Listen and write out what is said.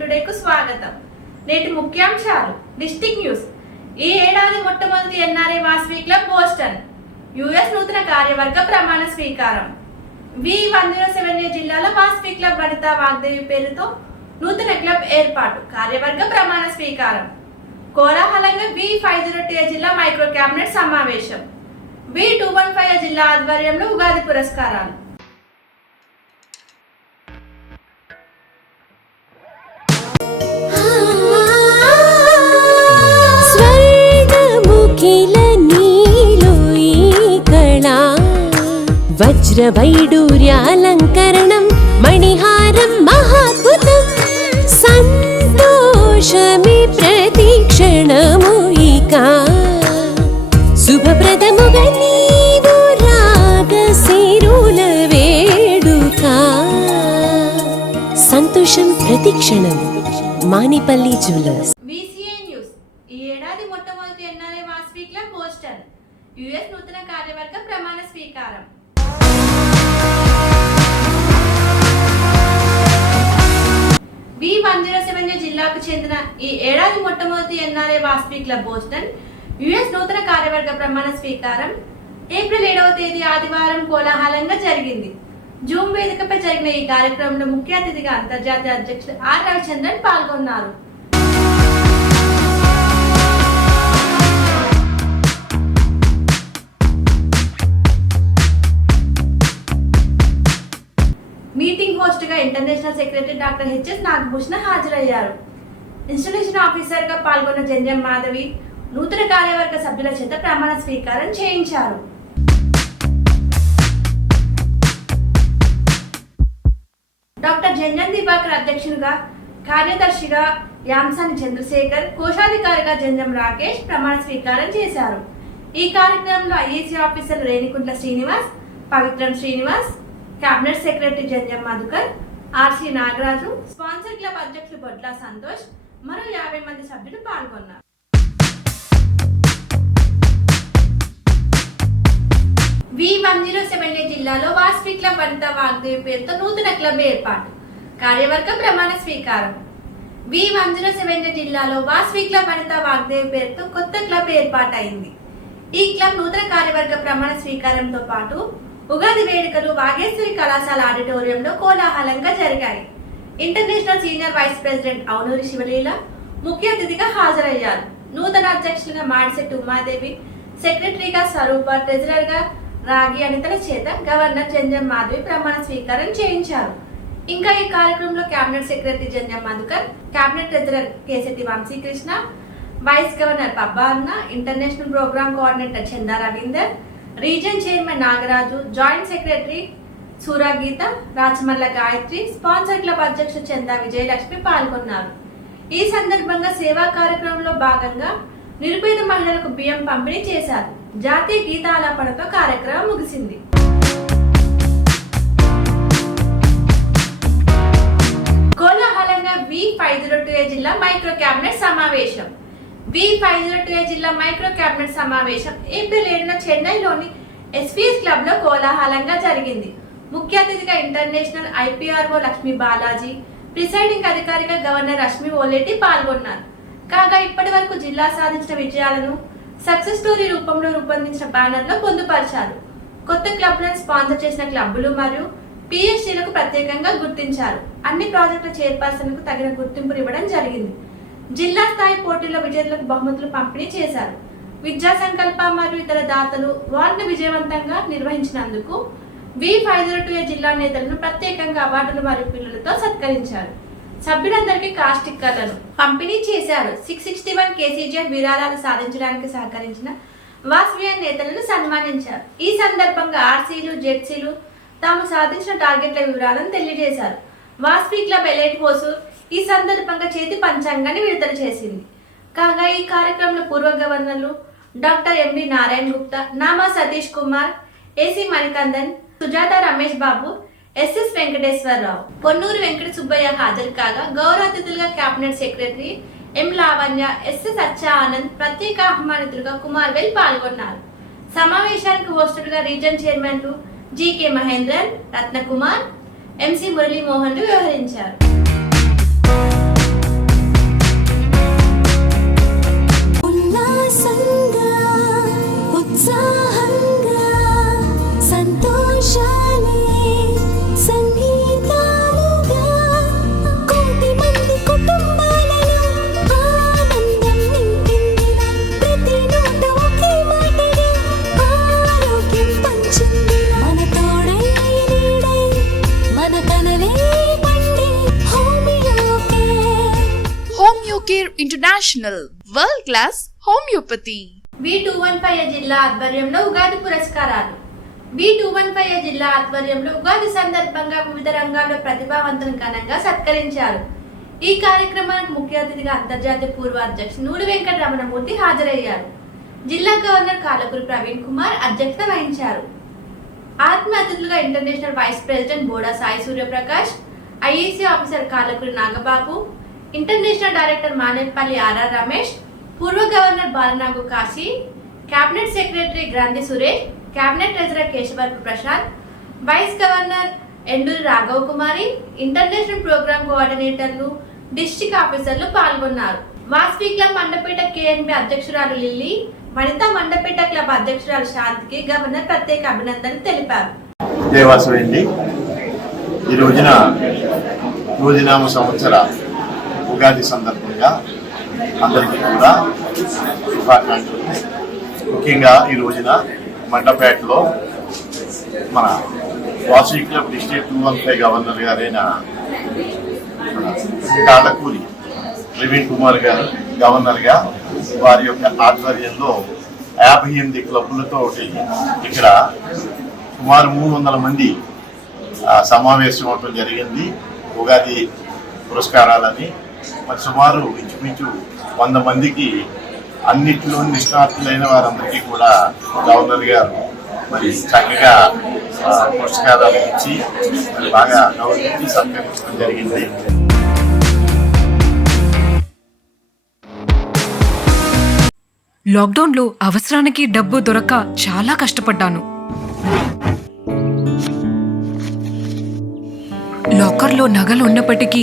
టుడేకు స్వాగతం. నేటి ముఖ్యాంశాలు. District news. ఈ ఏడాది మొట్టమొదటి NRI Vasavi club Boston. US నూతన కార్యవర్గ ప్రమాణ స్వీకారం. V one zero seven A జిల్లాలో వాస్వీ క్లబ్ వనిత వాగ్దేవి పేరుతో నూతన క్లబ్ ఏర్పాటు కార్యవర్గ ప్రమాణ స్వీకారం. కోలాహలంగా వి ఫైవ్ జీరో టీ జిల్లా మైక్రో క్యాబినెట్ సమావేశం. వి టూ వన్ ఫైవ్ జిల్లా ఆధ్వర్యంలో ఉగాది పురస్కారాలు. వజ్రవైడూర్యాలంకరణం మణిహారం మహాద్భుతం సంతోషమి ప్రతిక్షణము ఇక సంతోషం ప్రతిక్షణం మానిపల్లి జ్యువెలర్స్ విసిఏ న్యూస్ ఈ ఏడాది మొట్టమొదటి ఎన్ఆర్ఐ వీక్లో పోస్టర్ యుఎస్ నూతన కార్యవర్గ ప్రమాణ స్వీకారం. జిల్లాకు చెందిన ఈ ఏడాది మొట్టమొదటి NRI Vasavi club Boston US నూతన కార్యవర్గ ప్రమాణ స్వీకారం. ఏప్రిల్ ఏడవ తేదీ ఆదివారం కోలాహలంగా జరిగింది. జూమ్ వేదికపై జరిగిన ఈ కార్యక్రమంలో ముఖ్య అతిథిగా అంతర్జాతీయ అధ్యక్షుడు ఆర్ రవిచంద్రన్ పాల్గొన్నారు. Meeting హోస్ట్గా international secretary doctor HS Nagabhushana హాజరయ్యారు. ఇన్స్టిట్యూషన్ ఆఫీసర్గా పాల్గొన్న జంజం మాధవి నూతన కార్యవర్గ సభ్యుల చేత ప్రమాణ స్వీకారం చేయించారు. డాక్టర్ జంజన్ దివాకర్ అధ్యక్షునిగా కార్యదర్శిగా యాంసాని చంద్రశేఖర్ కోశాధికారిగా జంజం రాకేష్ ప్రమాణ స్వీకారం చేశారు. ఈ కార్యక్రమంలో IAC officer Renikuntla Srinivas Pavitram Srinivas cabinet secretary Jamjam Madhukar RC Nagaraju sponsor club అధ్యక్షులు బొడ్లా సంతోష్ మరో యాభై మంది సభ్యులు పాల్గొన్నారు. వి వన్ జీరో సెవెన్ జిల్లాలో వాస్వి క్లబ్ వనిత వాగ్దేవి పేరుతో నూతన క్లబ్ ఏర్పాటు. కార్యవర్గ ప్రమాణ స్వీకారం. వి వన్ జీరో సెవెన్ జిల్లాలో వాస్వి క్లబ్ వనిత వాగ్దేవి పేరుతో కొత్త క్లబ్ ఏర్పాటైంది. ఈ క్లబ్ నూతన కార్యవర్గ ప్రమాణ స్వీకారంతో పాటు ఉగాది వేడుకలు వాగేశ్వరి కళాశాల ఆడిటోరియంలో కోలాహలంగా జరిగాయి. International senior vice president Avunuri Sivaleela ముఖ్య అతిథిగా హాజరయ్యారు. నూతన అధ్యక్షులుగా మాడిశెట్టి ఉమాదేవి సెక్రటరీగా స్వరూప ట్రెజరర్గా రాగి అనితల చేత గవర్నర్ జంజం మాధవి ప్రమాణ స్వీకారం చేయించారు. ఇంకా ఈ కార్యక్రమంలో cabinet secretary Janjam Madhukar cabinet treasurer Kesetti Vamsikrishna vice governor Pabba Anna international program coordinator Chanda Ravinder region chairman Nagaraju joint secretary Surageetha Rachamalla Gayatri sponsor club అధ్యక్షుడు చందా విజయలక్ష్మి పాల్గొన్నారు. ఈ సందర్భంగా సేవా కార్యక్రమంలో భాగంగా నిరుపేద మహిళలకు బియ్యం పంపిణీ చేశారు. జాతీయ గీతాలాపనతో కార్యక్రమం ముగిసింది. కోలాహలంగా వి ఫైవ్ జీరో టూ జిల్లా మైక్రో క్యాబినెట్ సమావేశం. వి ఫైవ్ జీరో టూ జిల్లా మైక్రో క్యాబినెట్ సమావేశం ఏప్రిల్ ఏడున చెన్నైలోని ఎస్పీఎస్ క్లబ్లో కోలాహలంగా జరిగింది. ముఖ్య అతిథిగా international IPRO Lakshmi Balaji presiding అధికారిగా గవర్నర్ రష్మి ఓలెట్టి పాల్గొన్నారు. కాగా ఇప్పటి వరకు జిల్లా సాధించిన విజయాలను సక్సెస్ స్టోరీ రూపంలో రూపొందించిన బ్యానర్లో పొందుపరిచారు. కొత్త క్లబ్లను స్పాన్సర్ చేసిన క్లబ్బులు మరియు పిఎస్సీలకు ప్రత్యేకంగా గుర్తించారు. అన్ని ప్రాజెక్టుల చైర్పర్సన్కు తగిన గుర్తింపులు ఇవ్వడం జరిగింది. జిల్లా స్థాయి పోటీల్లో విజేతలకు బహుమతులు పంపిణీ చేశారు. విద్యా సంకల్ప మరియు ఇతర దాతలు వార్డును విజయవంతంగా నిర్వహించినందుకు వి ఫైవ్ జీరో టూ జిల్లా నేతలను ప్రత్యేకంగా అవార్డులు మరియు పిల్లలతో సత్కరించారు. సభ్యులందరికీ కాస్టిక్కర్లను పంపిణీ చేశారు. సిక్స్ సిక్స్టీ వన్ కేసీజీఎఫ్ విరాళాలు సాధించడానికి సహకరించిన వాస్వియన్ నేతలను సన్మానించారు. ఈ సందర్భంగా ఆర్సీలు జెడ్సీలు తాము సాధించిన టార్గెట్ల వివరాలను తెలియజేశారు. వాస్వి క్లబ్ ఎలైట్ హోసు ఈ సందర్భంగా చేతి పంచాంగాన్ని విడుదల చేసింది. కాగా ఈ కార్యక్రమంలో పూర్వ గవర్నర్లు doctor MV Narayana Gupta Nama Satish Kumar AC Manikandan Sujatha Ramesh Babu SS Venkateswararao Ponnuru Venkata Subbaiah హాజరు కాగా గౌరవ అతిథులుగా cabinet secretary M Lavanya SS Accha Anand ప్రత్యేక ఆహ్వానితులుగా కుమార్ వెల్ పాల్గొన్నారు. సమావేశానికి హోస్టెడ్ రీజన్ చైర్మన్లు జీకే మహేంద్రన్ రత్నకుమార్ ఎంసీ మురళీమోహన్లు వ్యవహరించారు. ఉల్లాసంగా homeocare international world class homeopathy B two one five జిల్లా ఆధ్వర్యంలో ఉగాది పురస్కారాలు. బి టూ వన్ ఫైవ్ జిల్లా ఆధ్వర్యంలో ఉగాది సందర్భంగా వివిధ రంగాల్లో ప్రతిభావంతులను ఘనంగా సత్కరించారు. ఈ కార్యక్రమానికి ముఖ్య అతిథిగా అంతర్జాతీయ పూర్వ అధ్యక్షుడు నూడి వెంకట రమణమూర్తి హాజరయ్యారు. జిల్లా గవర్నర్ కాలకురు ప్రవీణ్ కుమార్ అధ్యక్షత వహించారు. ఆత్మ అతిథులుగా international vice president Boda Sai Suryaprakash IAC officer Kalakuru Nagababu international director Manepalli RR Ramesh పూర్వ governor Balanagu Kasi cabinet secretary Granthi Suresh cabinet treasurer Kesavarapu Prasad vice governor Enduri Raghava Kumari international program కోఆర్డినేటర్లు district ఆఫీసర్లు పాల్గొన్నారు. Vasavi club Mandapeta KNB అధ్యక్షురాలు Lilly Vanitha Mandapeta club అధ్యక్షురాలు శాంతికి governor ప్రత్యేక అభినందనలు తెలిపారు. ఈ రోజున రోజునామ సంవత్సర ఉగాది సందర్భంగా అందరికీ కూడా శుభాకాంక్షలు. ముఖ్యంగా ఈ రోజున మండపేటలో మన Vasavi club district two one five governor గారైన కాళ్ళకూరి ప్రవీణ్ కుమార్ గారు గవర్నర్గా వారి యొక్క ఆధ్వర్యంలో యాభై ఎనిమిది క్లబ్లతో ఇక్కడ సుమారు మూడు వందల మంది సమావేశం అవటం జరిగింది. ఉగాది పురస్కారాలని మరి సుమారు ఇంచుమించు వంద మందికి అన్నిట్లో నిష్ణాతులైన వారందరికీ కూడా గవర్నర్ గారు మరి చక్కగా పురస్కారాలు ఇచ్చి మరి బాగా గౌరవించి సత్కరించడం జరిగింది. లాక్డౌన్లో అవసరానికి డబ్బు దొరక్క చాలా కష్టపడ్డాను. లాకర్లో నగలు ఉన్నప్పటికీ